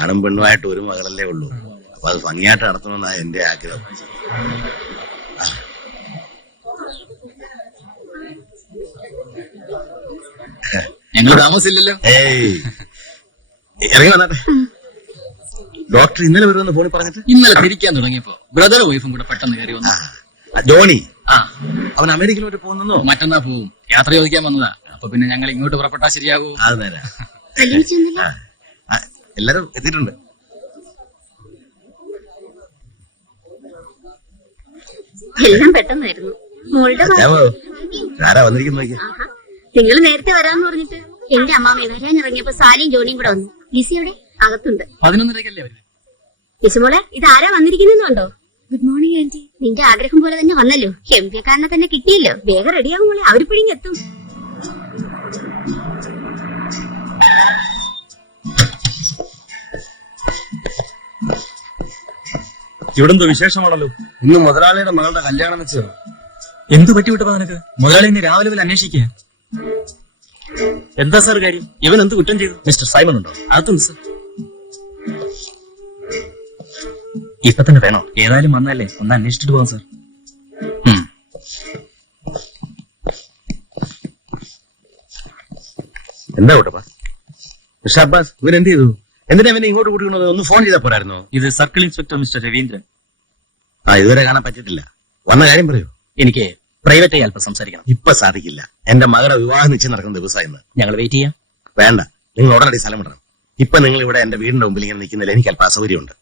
ആണും പെണ്ണുമായിട്ട് ഒരു മകളല്ലേ ഉള്ളൂ. അപ്പൊ അത് ഭംഗിയായിട്ട് നടത്തണമെന്നാ എന്റെ ആഗ്രഹം. ഞങ്ങൾ താമസില്ലല്ലോ. ഏയ് ഇറങ്ങി വന്നാട്ടെ. ഡോക്ടർ ഇന്നലെ വരുമെന്ന് ഫോണിൽ പറഞ്ഞിട്ട് ഇന്നലെ തിരിക്കാൻ തുടങ്ങിയപ്പോ ബ്രദറും വൈഫും കൂടെ പെട്ടെന്ന് കയറി വന്നു. ജോണി ആ അവൻ അമേരിക്കയിലോട്ട് പോകുന്നോ? മറ്റന്നാ പോവും. യാത്ര ചോദിക്കാൻ വന്നതാ. അപ്പൊ പിന്നെ ഞങ്ങൾ ഇങ്ങോട്ട് പുറപ്പെട്ടാ ശരിയാവൂ. അത് നേരം എല്ലാരും എത്തിയിട്ടുണ്ട്. എല്ലാം പെട്ടെന്നായിരുന്നു. ആരാ വന്നിരിക്കുന്നു നോക്കിയാ? നിങ്ങൾ നേരത്തെ വരാന്ന് പറഞ്ഞിട്ട് എന്റെ അമ്മാമ്മ വരാൻ ഇറങ്ങിയപ്പോ സാലിയും ജോണിയും കൂടെ വന്നു. ലിസിയുടെ അകത്തുണ്ട്. 11:30 വരും. ലിസിമോളെ ഇത് ആരാ വന്നിരിക്കുന്നുണ്ടോ? Good morning anti. നിന്റെ ആഗ്രഹം പോലെ തന്നെ വന്നല്ലോ. എംപിക്കാരനെ തന്നെ കിട്ടിയല്ലോ. വേഗം റെഡിയാവും മോളെ, അവര് പിഴിഞ്ഞെത്തും. ഇവിടെന്തോ വിശേഷമാണല്ലോ. ഇന്ന് മുതലാളിയുടെ മകളുടെ കല്യാണം വെച്ചത്. എന്ത് പറ്റിവിട്ടപ്പോ നിനക്ക്? മുതലാളി ഇന്ന് രാവിലെ വല്ല അന്വേഷിക്കുക. എന്താ സാർ കാര്യം? ഇവൻ എന്ത് കുറ്റം ചെയ്തു? മിസ്റ്റർ സൈമൺ ഉണ്ടോ? അതുണ്ട് സാർ. ഇപ്പൊ തന്നെ വേണോ? ഏതായാലും വന്നല്ലേ, ഒന്ന് അന്വേഷിച്ചിട്ട് പോകാം സാർ. എന്താ കൂട്ടപ്പാ? മിസ്റ്റർ അബ്ബാസ്, ഇവൻ എന്ത് ചെയ്തു? എന്തിനാ ഇവനെ ഇങ്ങോട്ട് കൂട്ടിക്കൊണ്ടത്? ഒന്ന് ഫോൺ ചെയ്താൽ പോരായിരുന്നോ? ഇത് സർക്കിൾ ഇൻസ്പെക്ടർ മിസ്റ്റർ രവീന്ദ്രൻ. ഇതുവരെ കാണാൻ പറ്റിയിട്ടില്ല. വന്ന കാര്യം പറയൂ. എനിക്ക് പ്രൈവറ്റായി അല്പം സംസാരിക്കണം. ഇപ്പൊ സാധിക്കില്ല. എന്റെ മകളുടെ വിവാഹം നിശ്ചയം നടക്കുന്ന ദിവസം ഇന്ന്. ഞങ്ങൾ വെയിറ്റ് ചെയ്യാം. വേണ്ട, നിങ്ങൾ ഉടനടി സ്ഥലം വിടണം. ഇപ്പൊ നിങ്ങൾ ഇവിടെ എന്റെ വീടിന്റെ മുമ്പിൽ ഇങ്ങനെ നിൽക്കുന്നതിൽ എനിക്ക് അല്പം അസൗകര്യമുണ്ട്.